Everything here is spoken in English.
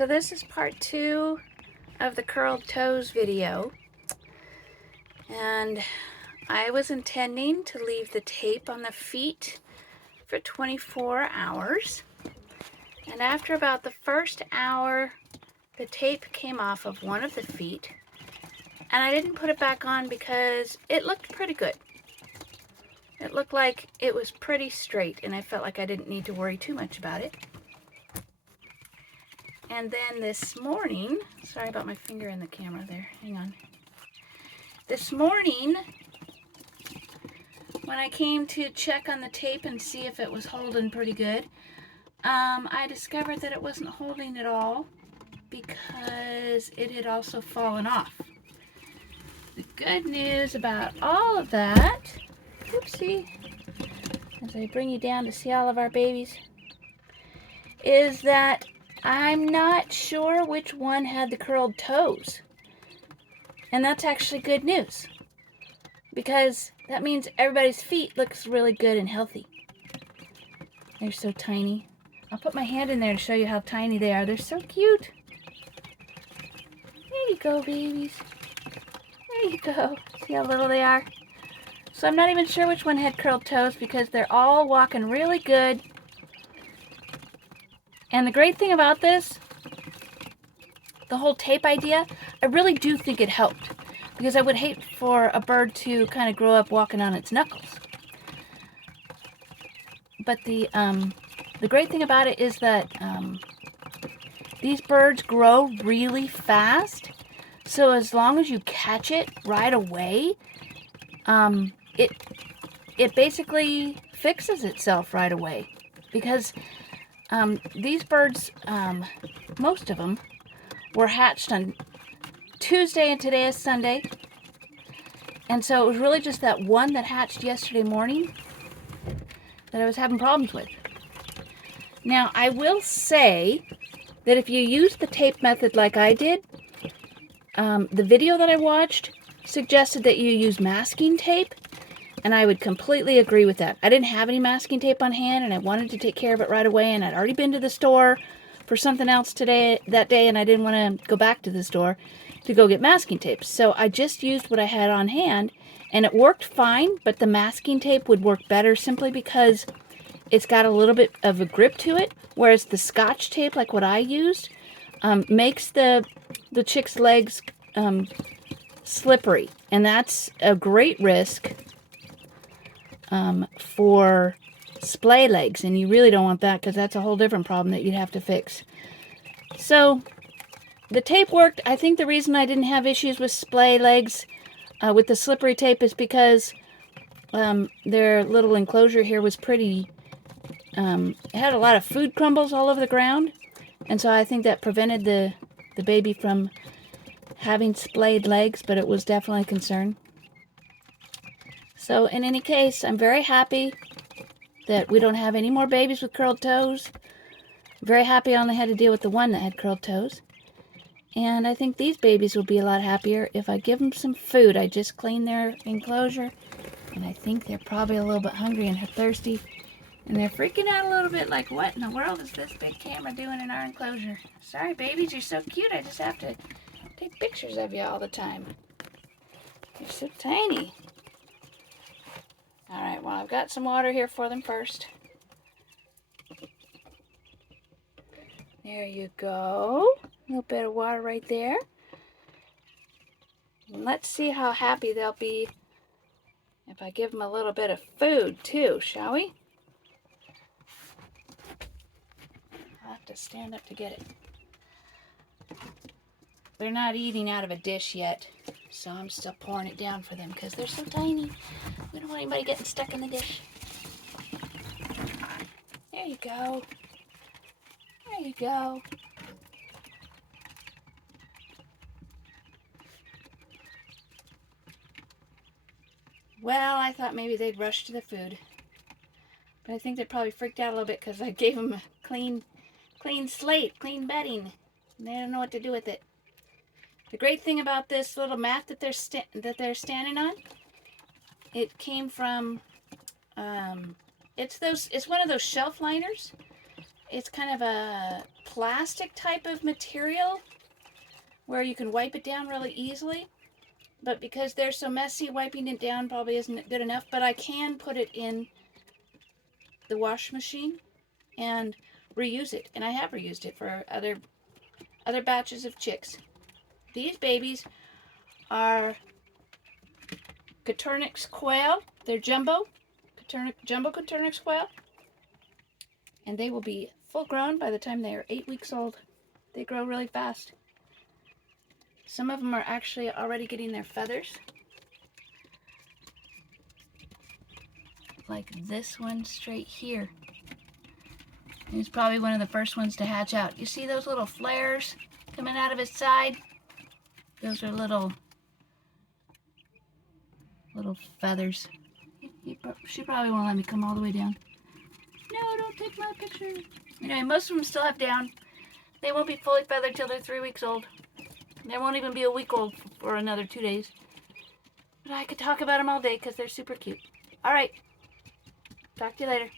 So this is part 2 of the curled toes video, and I was intending to leave the tape on the feet for 24 hours, and after about the first hour the tape came off of one of the feet, and I didn't put it back on because it looked pretty good. It looked like it was pretty straight, and I felt like I didn't need to worry too much about it. And then this morning, sorry about my finger in the camera there, hang on. This morning, when I came to check on the tape and see if it was holding pretty good, I discovered that it wasn't holding at all because it had also fallen off. The good news about all of that, oopsie, as I bring you down to see all of our babies, is that I'm not sure which one had the curled toes. And that's actually good news, because that means everybody's feet looks really good and healthy. They're so tiny. I'll put my hand in there to show you how tiny they are. They're so cute. There you go, babies. There you go. See how little they are? So I'm not even sure which one had curled toes because they're all walking really good. And the great thing about this, the whole tape idea, I really do think it helped, because I would hate for a bird to kind of grow up walking on its knuckles. But the great thing about it is that these birds grow really fast, so as long as you catch it right away, it basically fixes itself right away, because these birds, most of them, were hatched on Tuesday and today is Sunday. And so it was really just that one that hatched yesterday morning that I was having problems with. Now, I will say that if you use the tape method like I did, the video that I watched suggested that you use masking tape, and I would completely agree with that. I didn't have any masking tape on hand, and I wanted to take care of it right away, and I'd already been to the store for something else that day, and I didn't want to go back to the store to go get masking tape. So I just used what I had on hand, and it worked fine, but the masking tape would work better simply because it's got a little bit of a grip to it, whereas the Scotch tape, like what I used, makes the chick's legs slippery, and that's a great risk for splay legs, and you really don't want that because that's a whole different problem that you'd have to fix. So the tape worked. I think the reason I didn't have issues with splay legs with the slippery tape is because their little enclosure here was pretty, it had a lot of food crumbles all over the ground, and so I think that prevented the baby from having splayed legs, but it was definitely a concern. So in any case, I'm very happy that we don't have any more babies with curled toes. I'm very happy I only had to deal with the one that had curled toes. And I think these babies will be a lot happier if I give them some food. I just cleaned their enclosure, and I think they're probably a little bit hungry and thirsty. And they're freaking out a little bit like, what in the world is this big camera doing in our enclosure? Sorry, babies, you're so cute. I just have to take pictures of you all the time. You're so tiny. All right, well, I've got some water here for them first. There you go. A little bit of water right there. And let's see how happy they'll be if I give them a little bit of food too, shall we? I'll have to stand up to get it. They're not eating out of a dish yet, so I'm still pouring it down for them because they're so tiny. We don't want anybody getting stuck in the dish. There you go. There you go. Well, I thought maybe they'd rush to the food, but I think they probably freaked out a little bit because I gave them a clean slate, clean bedding, and they don't know what to do with it. The great thing about this little mat that they're standing on, it came from, it's one of those shelf liners. It's kind of a plastic type of material where you can wipe it down really easily. But because they're so messy, wiping it down probably isn't good enough. But I can put it in the wash machine and reuse it. And I have reused it for other batches of chicks. These babies are Coturnix quail. They're jumbo Coturnix quail. And they will be full grown by the time they are 8 weeks old. They grow really fast. Some of them are actually already getting their feathers. Like this one straight here. He's probably one of the first ones to hatch out. You see those little flares coming out of his side? Those are little feathers. She probably won't let me come all the way down. No, don't take my picture. Anyway, most of them still have down. They won't be fully feathered till they're 3 weeks old. They won't even be a week old for another 2 days. But I could talk about them all day because they're super cute. All right. Talk to you later.